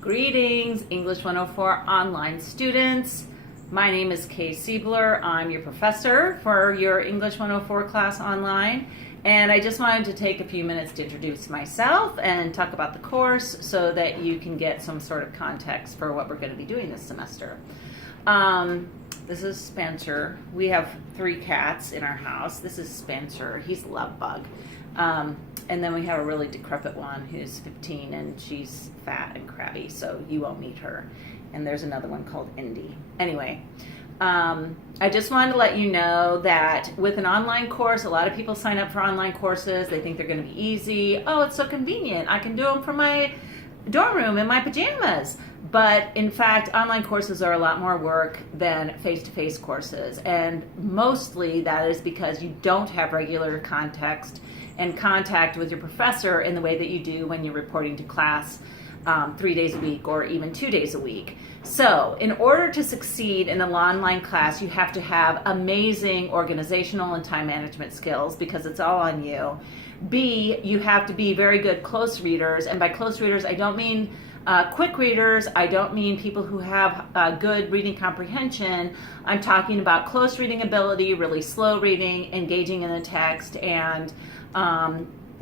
Greetings, English 104 online students. My name is Kay Siebler. I'm your professor for your English 104 class online. And I just wanted to take a few minutes to introduce myself and talk about the course so that you can get some sort of context for what we're going to be doing this semester. This is Spencer. We have 3 cats in our house. This is Spencer. He's a love bug. And then we have a really decrepit one who's 15 and she's fat and crabby, so you won't meet her. And there's another one called Indy. Anyway, I just wanted to let you know that with an online course, a lot of people sign up for online courses. They think they're going to be easy. Oh, it's so convenient. I can do them from my dorm room in my pajamas. But in fact, online courses are a lot more work than face-to-face courses. And mostly that is because you don't have regular context and contact with your professor in the way that you do when you're reporting to class 3 days a week or even 2 days a week. So in order to succeed in an online class, you have to have amazing organizational and time management skills because it's all on you. B, you have to be very good close readers. And by close readers, I don't mean quick readers. I don't mean people who have good reading comprehension. I'm talking about close reading ability, really slow reading, engaging in the text, and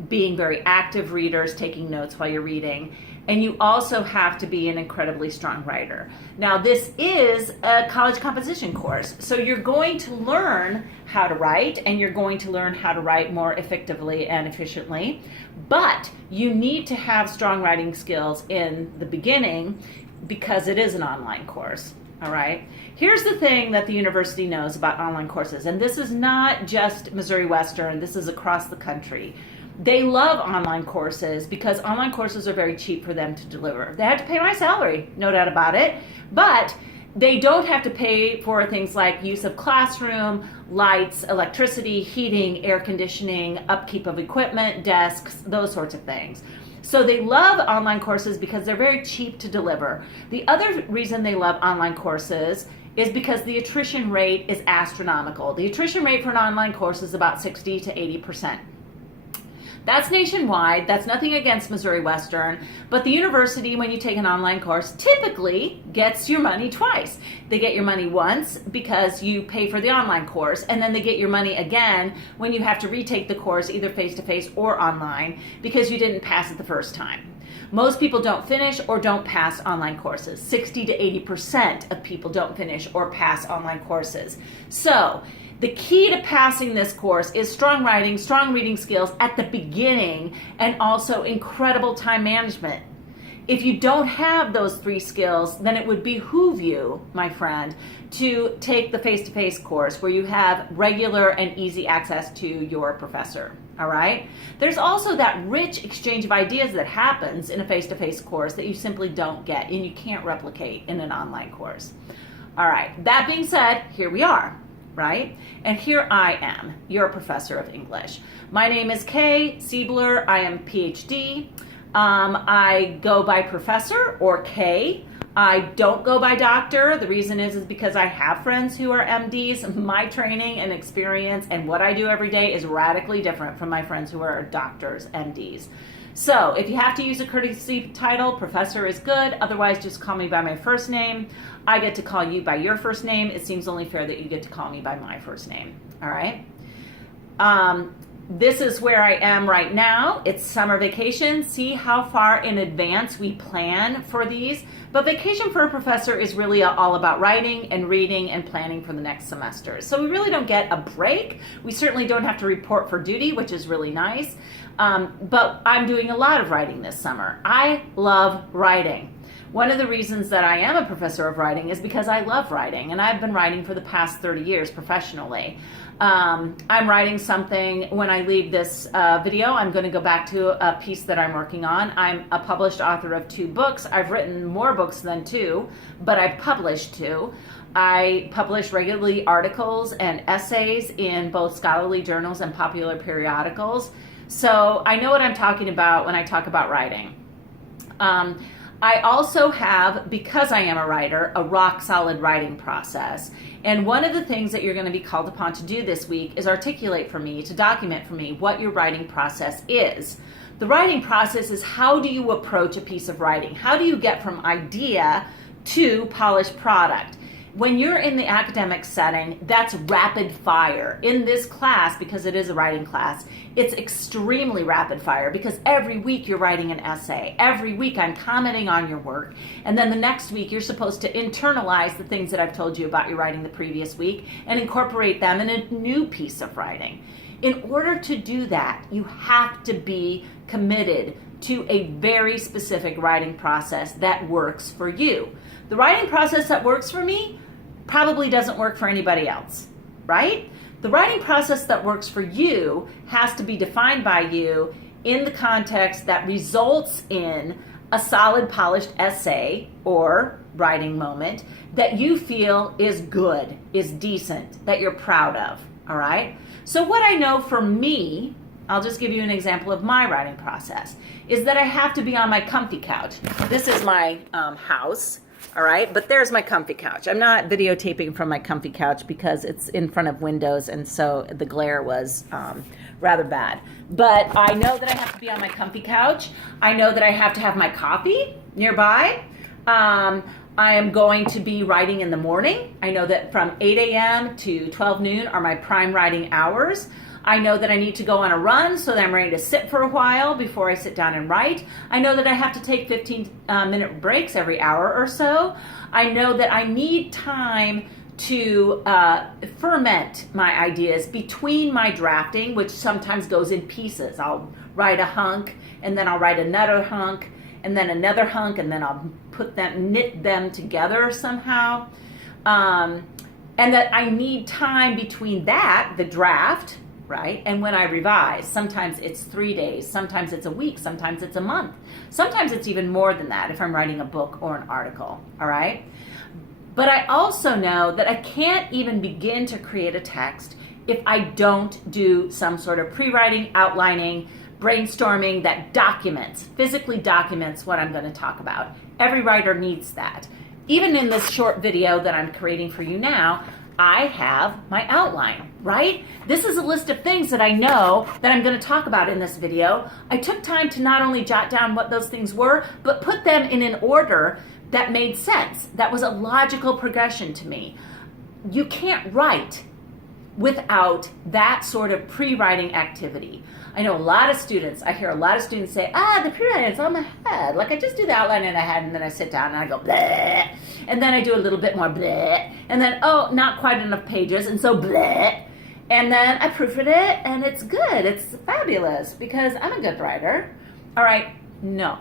being very active readers, taking notes while you're reading. And you also have to be an incredibly strong writer. Now, this is a college composition course, so you're going to learn how to write, and you're going to learn how to write more effectively and efficiently. But you need to have strong writing skills in the beginning because it is an online course. All right. Here's the thing that the university knows about online courses, and this is not just Missouri Western, this is across the country. They love online courses because online courses are very cheap for them to deliver. They have to pay my salary, no doubt about it, but they don't have to pay for things like use of classroom, lights, electricity, heating, air conditioning, upkeep of equipment, desks, those sorts of things. So they love online courses because they're very cheap to deliver. The other reason they love online courses is because the attrition rate is astronomical. The attrition rate for an online course is about 60 to 80%. That's nationwide. That's nothing against Missouri Western, but the university, when you take an online course, typically gets your money twice. They get your money once because you pay for the online course, and then they get your money again when you have to retake the course either face-to-face or online because you didn't pass it the first time. Most people don't finish or don't pass online courses. 60 to 80% of people don't finish or pass online courses. So the key to passing this course is strong writing, strong reading skills at the beginning, and also incredible time management. If you don't have those 3 skills, then it would behoove you, my friend, to take the face-to-face course where you have regular and easy access to your professor. All right? There's also that rich exchange of ideas that happens in a face-to-face course that you simply don't get and you can't replicate in an online course. All right. That being said, here we are. Right? And here I am, your professor of English. My name is Kay Siebler. I am PhD. I go by professor or Kay. I don't go by doctor. The reason is because I have friends who are MDs. My training and experience and what I do every day is radically different from my friends who are doctors, MDs. So if you have to use a courtesy title, professor is good. Otherwise, just call me by my first name. I get to call you by your first name. It seems only fair that you get to call me by my first name. All right? This is where I am right now. It's summer vacation. See how far in advance we plan for these. But vacation for a professor is really all about writing and reading and planning for the next semester. So we really don't get a break. We certainly don't have to report for duty, which is really nice. But I'm doing a lot of writing this summer. I love writing. One of the reasons that I am a professor of writing is because I love writing, and I've been writing for the past 30 years professionally. I'm writing something. When I leave this video, I'm going to go back to a piece that I'm working on. I'm a published author of 2 books. I've written more books than 2, but I've published 2. I publish regularly articles and essays in both scholarly journals and popular periodicals. So I know what I'm talking about when I talk about writing. I also have, because I am a writer, a rock solid writing process. And one of the things that you're going to be called upon to do this week is articulate for me, to document for me what your writing process is. The writing process is how do you approach a piece of writing? How do you get from idea to polished product? When you're in the academic setting, that's rapid fire. In this class, because it is a writing class, it's extremely rapid fire because every week you're writing an essay. Every week I'm commenting on your work. And then the next week you're supposed to internalize the things that I've told you about your writing the previous week and incorporate them in a new piece of writing. In order to do that, you have to be committed to a very specific writing process that works for you. The writing process that works for me probably doesn't work for anybody else, right? The writing process that works for you has to be defined by you in the context that results in a solid, polished essay or writing moment that you feel is good, is decent, that you're proud of, all right? So what I know for me, I'll just give you an example of my writing process, is that I have to be on my comfy couch. This is my house. All right, but there's my comfy couch. I'm not videotaping from my comfy couch because it's in front of windows, and so the glare was rather bad. But I know that I have to be on my comfy couch. I know that I have to have my coffee nearby. I am going to be writing in the morning. I know that from 8 a.m. to 12 noon are my prime writing hours. I know that I need to go on a run so that I'm ready to sit for a while before I sit down and write. I know that I have to take 15-minute breaks every hour or so. I know that I need time to ferment my ideas between my drafting, which sometimes goes in pieces. I'll write a hunk, and then I'll write another hunk, and then another hunk, and then I'll knit them together somehow. And that I need time between that, the draft, right? And when I revise, sometimes it's 3 days, sometimes it's a week, sometimes it's a month, sometimes it's even more than that if I'm writing a book or an article, all right? But I also know that I can't even begin to create a text if I don't do some sort of pre-writing, outlining, brainstorming that physically documents what I'm going to talk about. Every writer needs that. Even in this short video that I'm creating for you now, I have my outline, right? This is a list of things that I know that I'm going to talk about in this video. I took time to not only jot down what those things were, but put them in an order that made sense. That was a logical progression to me. You can't write without that sort of pre-writing activity. I know a lot of students, I hear a lot of students say, the pre-writing is on my head. Like I just do the outline in my head and then I sit down and I go, bleh. And then I do a little bit more, bleh. And then, not quite enough pages. And so, bleh. And then I proofread it and it's good. It's fabulous because I'm a good writer. All right, no,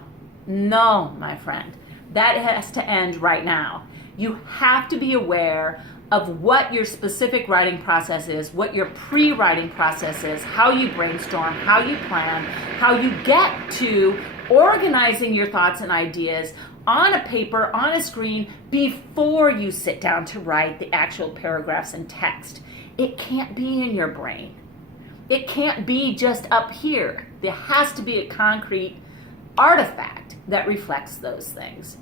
my friend. That has to end right now. You have to be aware of what your specific writing process is, what your pre-writing process is, how you brainstorm, how you plan, how you get to organizing your thoughts and ideas on a paper, on a screen, before you sit down to write the actual paragraphs and text. It can't be in your brain. It can't be just up here. There has to be a concrete artifact that reflects those things.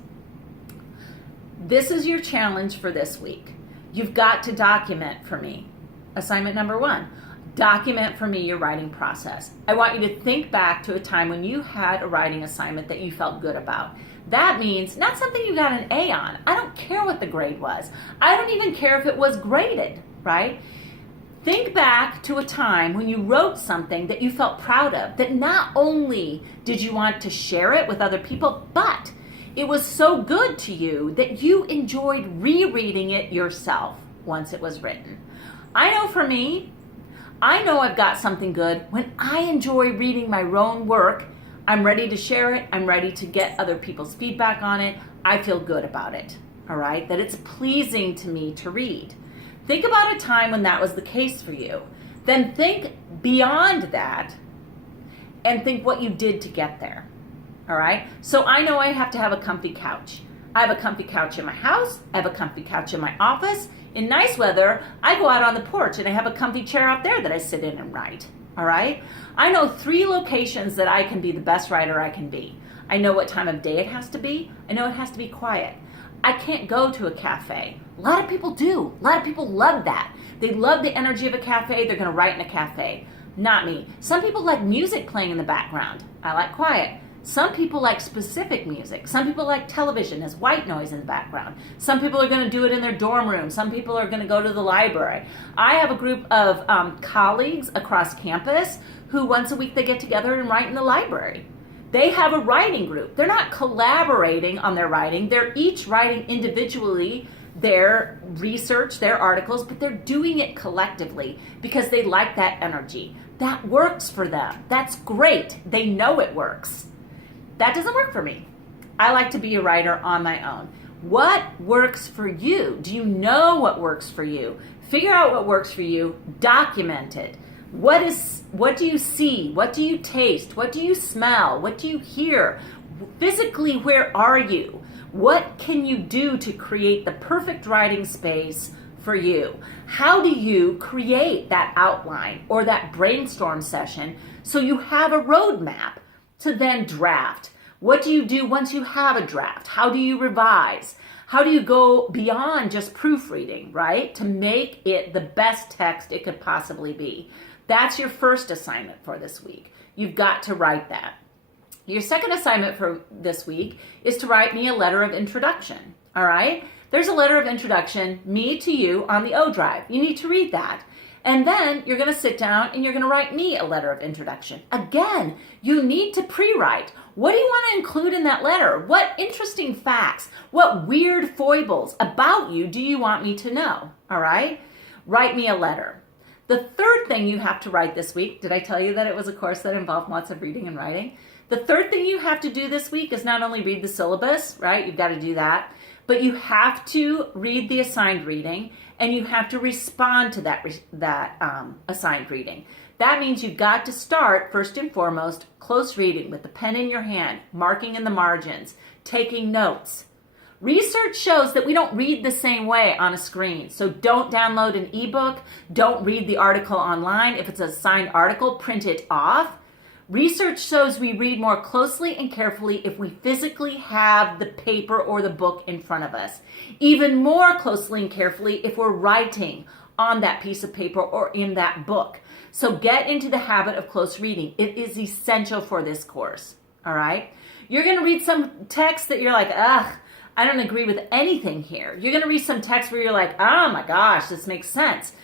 This is your challenge for this week. You've got to document for me. Assignment number 1, document for me your writing process. I want you to think back to a time when you had a writing assignment that you felt good about. That means not something you got an A on. I don't care what the grade was. I don't even care if it was graded, right? Think back to a time when you wrote something that you felt proud of, that not only did you want to share it with other people, but it was so good to you that you enjoyed rereading it yourself once it was written. I know for me, I know I've got something good when I enjoy reading my own work. I'm ready to share it. I'm ready to get other people's feedback on it. I feel good about it, all right? That it's pleasing to me to read. Think about a time when that was the case for you. Then think beyond that and think what you did to get there. All right, so I know I have to have a comfy couch. I have a comfy couch in my house. I have a comfy couch in my office. In nice weather, I go out on the porch and I have a comfy chair out there that I sit in and write. All right, I know 3 locations that I can be the best writer I can be. I know what time of day it has to be. I know it has to be quiet. I can't go to a cafe. A lot of people do. A lot of people love that. They love the energy of a cafe. They're going to write in a cafe. Not me. Some people like music playing in the background. I like quiet. Some people like specific music. Some people like television as white noise in the background. Some people are going to do it in their dorm room. Some people are going to go to the library. I have a group of colleagues across campus who once a week they get together and write in the library. They have a writing group. They're not collaborating on their writing. They're each writing individually their research, their articles, but they're doing it collectively because they like that energy. That works for them. That's great. They know it works. That doesn't work for me. I like to be a writer on my own. What works for you? Do you know what works for you? Figure out what works for you. Document it. What do you see? What do you taste? What do you smell? What do you hear? Physically, where are you? What can you do to create the perfect writing space for you? How do you create that outline or that brainstorm session so you have a roadmap to then draft? What do you do once you have a draft? How do you revise? How do you go beyond just proofreading, right? To make it the best text it could possibly be. That's your first assignment for this week. You've got to write that. Your second assignment for this week is to write me a letter of introduction, all right? There's a letter of introduction, me to you, on the O drive. You need to read that. And then you're going to sit down and you're going to write me a letter of introduction. Again, you need to pre-write. What do you want to include in that letter? What interesting facts, what weird foibles about you do you want me to know? All right? Write me a letter. The third thing you have to write this week, did I tell you that it was a course that involved lots of reading and writing? The third thing you have to do this week is not only read the syllabus, right? You've got to do that, but you have to read the assigned reading and you have to respond to that assigned reading. That means you've got to start, first and foremost, close reading with the pen in your hand, marking in the margins, taking notes. Research shows that we don't read the same way on a screen. So don't download an ebook. Don't read the article online. If it's a signed article, print it off. Research shows we read more closely and carefully if we physically have the paper or the book in front of us. Even more closely and carefully if we're writing on that piece of paper or in that book. So get into the habit of close reading. It is essential for this course. All right? You're going to read some text that you're like, ugh, I don't agree with anything here. You're going to read some text where you're like, oh my gosh, this makes sense.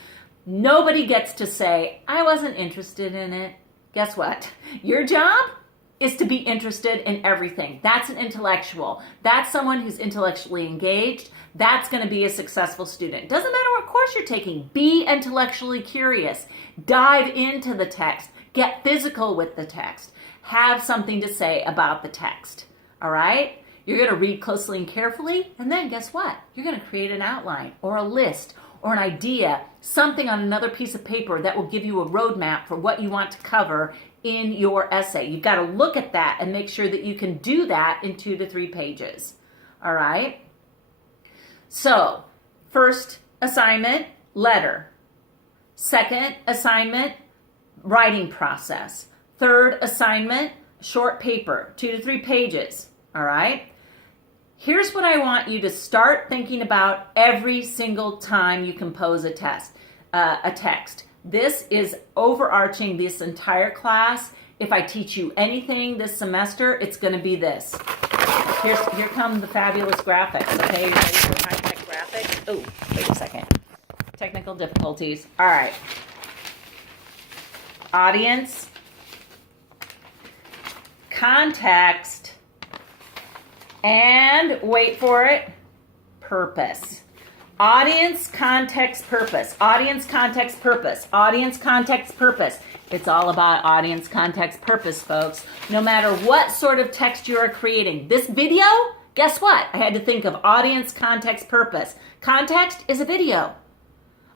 Nobody gets to say, I wasn't interested in it. Guess what? Your job is to be interested in everything. That's an intellectual. That's someone who's intellectually engaged. That's going to be a successful student. Doesn't matter what course you're taking. Be intellectually curious. Dive into the text. Get physical with the text. Have something to say about the text. All right? You're going to read closely and carefully, and then guess what? You're going to create an outline or a list or an idea, something on another piece of paper that will give you a roadmap for what you want to cover in your essay. You've got to look at that and make sure that you can do that in 2 to 3 pages. All right? So, first assignment, letter. Second assignment, writing process. Third assignment, short paper, 2 to 3 pages. All right? Here's what I want you to start thinking about every single time you compose a text. This is overarching this entire class. If I teach you anything this semester, it's going to be this. Here come the fabulous graphics. Okay, you ready for high-tech graphics? Oh, wait a second. Technical difficulties. All right. Audience. Context. And, wait for it, purpose. Audience, context, purpose. Audience, context, purpose. Audience, context, purpose. It's all about audience, context, purpose, folks. No matter what sort of text you are creating. This video, guess what? I had to think of audience, context, purpose. Context is a video.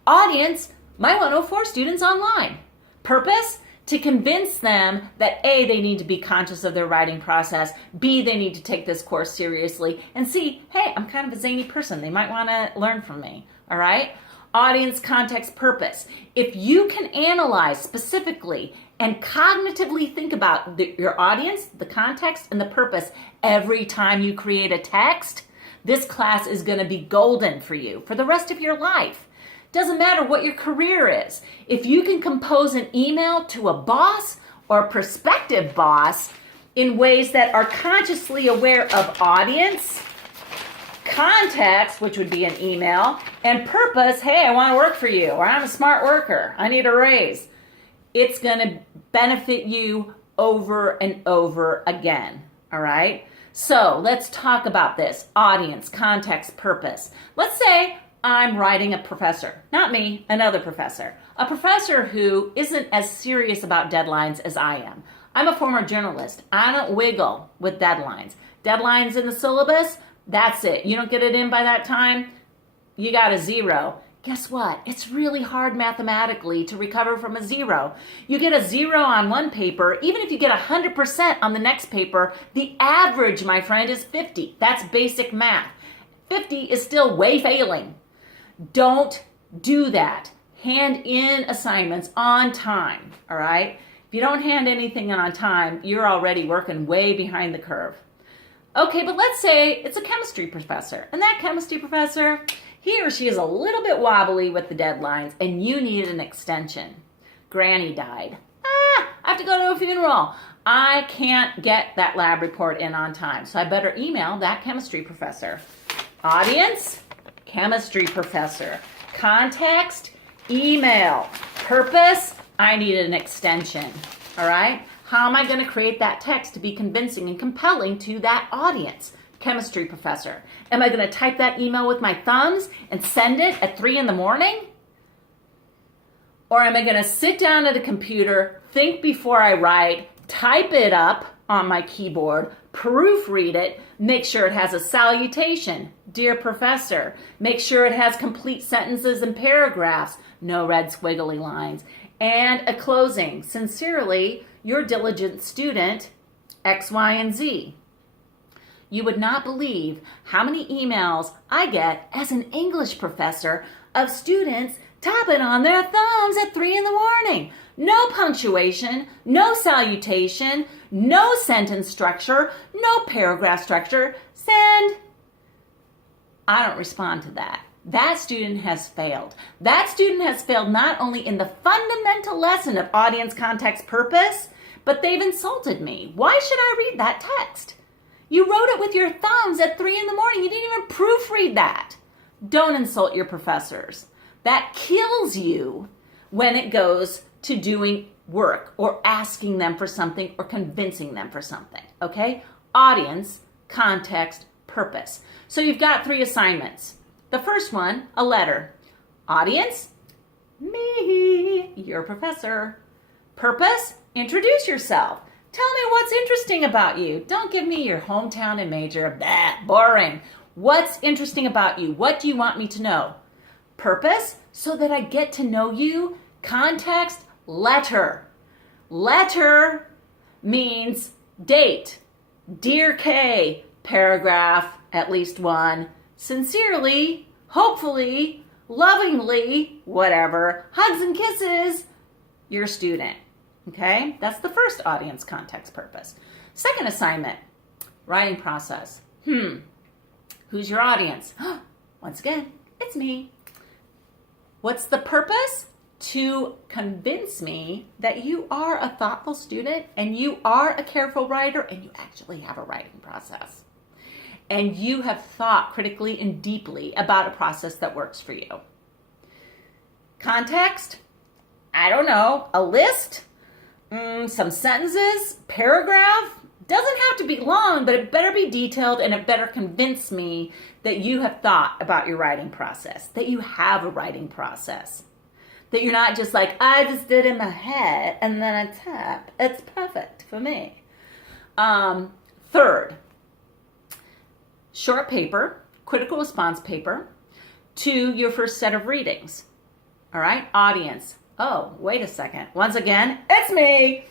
Audience, my 104 students online. Purpose, to convince them that A, they need to be conscious of their writing process, B, they need to take this course seriously, and C, hey, I'm kind of a zany person. They might want to learn from me, all right? Audience, context, purpose. If you can analyze specifically and cognitively think about your audience, the context, and the purpose every time you create a text, this class is going to be golden for you for the rest of your life. Doesn't matter what your career is. If you can compose an email to a boss or a prospective boss in ways that are consciously aware of audience, context, which would be an email, and purpose, hey, I want to work for you, or I'm a smart worker, I need a raise, it's going to benefit you over and over again, all right? So let's talk about this. Audience, context, purpose. Let's say I'm writing a professor, not me, another professor. A professor who isn't as serious about deadlines as I am. I'm a former journalist. I don't wiggle with deadlines. Deadlines in the syllabus, that's it. You don't get it in by that time, you got a 0. Guess what? It's really hard mathematically to recover from a 0. You get a 0 on one paper, even if you get 100% on the next paper, the average, my friend, is 50. That's basic math. 50 is still way failing. Don't do that. Hand in assignments on time, all right? If you don't hand anything in on time, you're already working way behind the curve. Okay, but let's say it's a chemistry professor, and that chemistry professor, he or she is a little bit wobbly with the deadlines, and you need an extension. Granny died. I have to go to a funeral. I can't get that lab report in on time, so I better email that chemistry professor. Audience, chemistry professor. Context, email. Purpose, I need an extension, all right? How am I going to create that text to be convincing and compelling to that audience? Chemistry professor. Am I going to type that email with my thumbs and send it at 3 in the morning? Or am I going to sit down at a computer, think before I write, type it up on my keyboard, proofread it, make sure it has a salutation, dear professor, make sure it has complete sentences and paragraphs, no red squiggly lines, and a closing. Sincerely, your diligent student, X, Y, and Z. You would not believe how many emails I get as an English professor of students tapping on their thumbs at 3 in the morning. No punctuation, no salutation, no sentence structure, no paragraph structure. Send. I don't respond to that. That student has failed. That student has failed not only in the fundamental lesson of audience, context, purpose, but they've insulted me. Why should I read that text? You wrote it with your thumbs at 3 in the morning. You didn't even proofread that. Don't insult your professors. That kills you when it goes to doing work or asking them for something or convincing them for something, okay? Audience, context, purpose. So you've got 3 assignments. The first one, a letter. Audience, me, your professor. Purpose, introduce yourself. Tell me what's interesting about you. Don't give me your hometown and major. Blah, boring. What's interesting about you? What do you want me to know? Purpose, so that I get to know you. Context, letter. Letter means date. Dear Kay, paragraph, at least 1. Sincerely, hopefully, lovingly, whatever, hugs and kisses, your student. Okay, that's the first audience, context, purpose. Second assignment, writing process. Who's your audience? Once again, it's me. What's the purpose? To convince me that you are a thoughtful student and you are a careful writer and you actually have a writing process. And you have thought critically and deeply about a process that works for you. Context? I don't know, a list? Some sentences, paragraph, doesn't have to be long, but it better be detailed and it better convince me that you have thought about your writing process, that you have a writing process, that you're not just like, I just did in my head and then I tap. It's perfect for me. Third, short paper, critical response paper to your first set of readings. All right, audience. Oh, wait a second. Once again, it's me.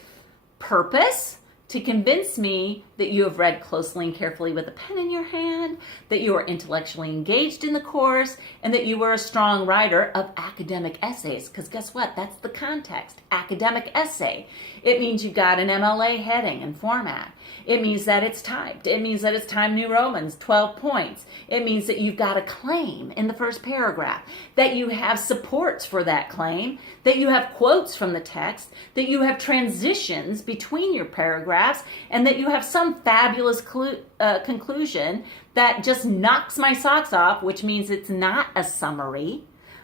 Purpose, to convince me that you have read closely and carefully with a pen in your hand, that you are intellectually engaged in the course, and that you are a strong writer of academic essays. Because guess what? That's the context. Academic essay. It means you've got an MLA heading and format. It means that it's typed. It means that it's Times New Roman, 12 points. It means that you've got a claim in the first paragraph, that you have supports for that claim, that you have quotes from the text, that you have transitions between your paragraphs, and that you have some fabulous conclusion that just knocks my socks off, which means it's not a summary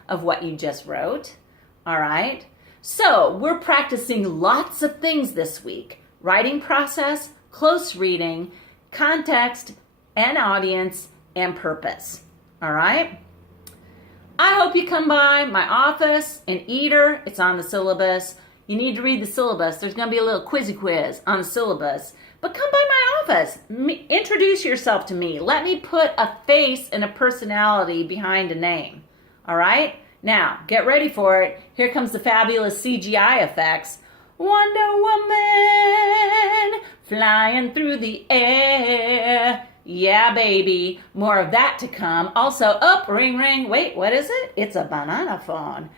of what you just wrote. All right? So we're practicing lots of things this week. Writing process, close reading, context and audience, and purpose. All right? I hope you come by my office in Eder. It's on the syllabus. You need to read the syllabus. There's going to be a little quizzy quiz on the syllabus. But come by my office. Introduce yourself to me. Let me put a face and a personality behind a name. All right? Now, get ready for it. Here comes the fabulous CGI effects. Wonder Woman flying through the air. Yeah, baby. More of that to come. Also, up, ring, ring. Wait, what is it? It's a banana phone.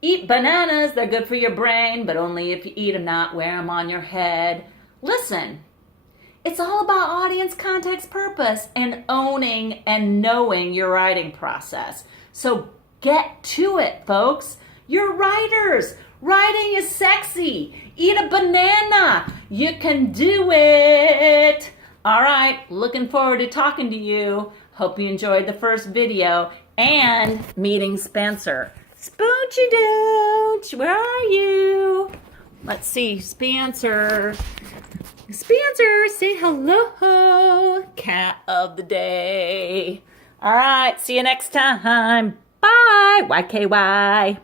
Eat bananas. They're good for your brain, but only if you eat them, not wear them on your head. Listen, it's all about audience, context, purpose, and owning and knowing your writing process. So get to it, folks. You're writers. Writing is sexy. Eat a banana. You can do it. All right, looking forward to talking to you. Hope you enjoyed the first video and meeting Spencer. Spoonchy Dooch, where are you? Let's see, Spencer. Spencer, say hello. Cat of the day. All right, see you next time. Bye. YKY.